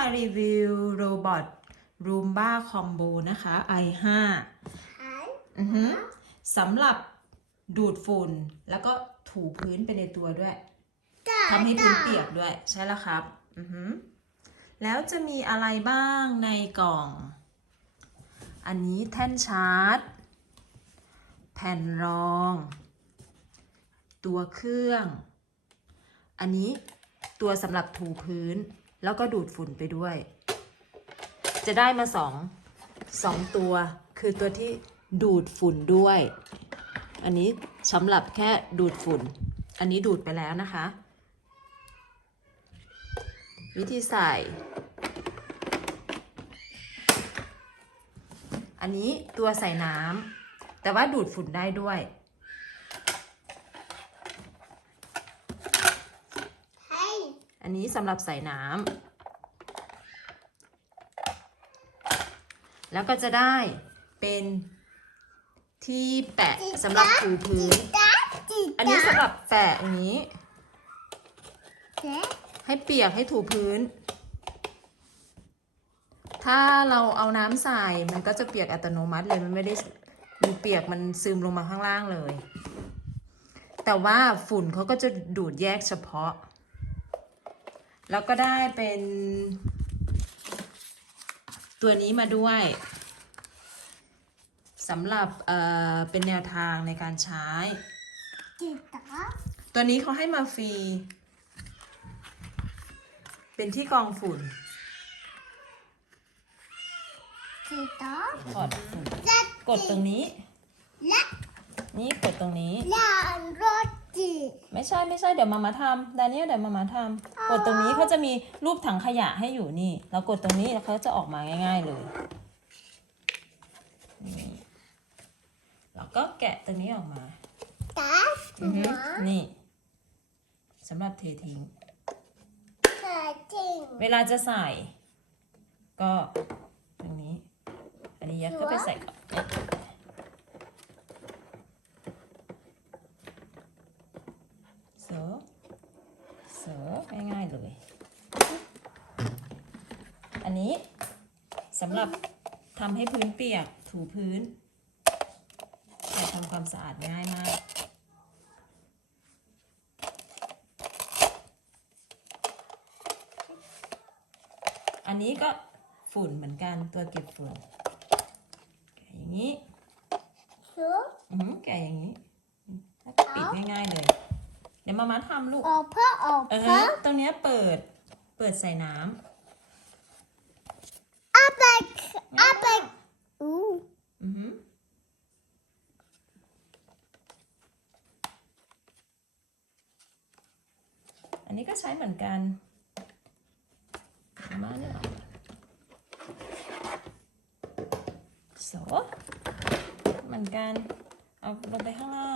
มารีวิวโรบอท Roomba Combo นะคะ i5 อือหือสำหรับดูดฝุ่นแล้วก็ถูพื้นไปในตัวด้วยทำให้พื้นเปียกด้วยใช่แล้วครับอือหือแล้วจะมีอะไรบ้างในกล่อง อันนี้แท่นชาร์จ แผ่นรอง ตัวเครื่อง อันนี้ตัวสำหรับถูพื้น แล้วก็ดูดฝุ่นไปด้วย จะได้มาสองสองตัว คือตัวที่ดูดฝุ่นด้วย อันนี้สำหรับแค่ดูดฝุ่น อันนี้ดูดไปแล้วนะคะ วิธีใส่ อันนี้ตัวใส่น้ำแต่ว่าดูดฝุ่นได้ด้วย อันนี้สำหรับใส่น้ำแล้วก็จะได้เป็นที่แปะสำหรับถูพื้น อันนี้สำหรับแปะอย่างนี้ ให้เปียกให้ถูพื้น ถ้าเราเอาน้ำใส่มันก็จะเปียกอัตโนมัติเลยมันไม่ได้มันเปียกมันซึมลงมาข้างล่างเลย แต่ว่าฝุ่นเขาก็จะดูดแยกเฉพาะ แล้วก็ได้เป็น ตัวนี้มาด้วยสำหรับเอ่อเป็นแนวทางในการใช้ ตัวนี้เขาให้มาฟรี เป็นที่กรองฝุ่น กดฝุ่นกดตรงนี้นี่กดตรงนี้ ไม่ใช่ไม่ใช่เดี๋ยวมามาทำดานิเอลเดี๋ยวมามาทำกดตรงนี้เขาจะมีรูปถังขยะให้อยู่นี่ เรากดตรงนี้แล้วเขาจะออกมาง่าย ๆเลยนี่แล้วก็แกะตรงนี้ออกมาอือฮึนี่สำหรับเททิ้งเวลาจะใส่ ก็ตรงนี้ อันนี้ยัดเข้าไปใส่ก่อนยัดเข้าไปเสือเสือง่ายๆ เลย อันนี้สำหรับทำให้พื้นเปียกถูพื้นแต่ทำความสะอาดง่ายมากอันนี้ก็ฝุ่นเหมือนกันตัวเก็บฝุ่นแกะอย่างนี้อือหือแกะอย่างนี้แล้วก็ปิดง่ายๆเลยเดี๋ยวมามาทำลูกเออตรงเนี้ยเปิด เปิดใส่น้ำอือหืออันนี้ก็ใช้เหมือนกันเอามาเนี่ยโสเหมือนกัน เอาลงไปข้างล่า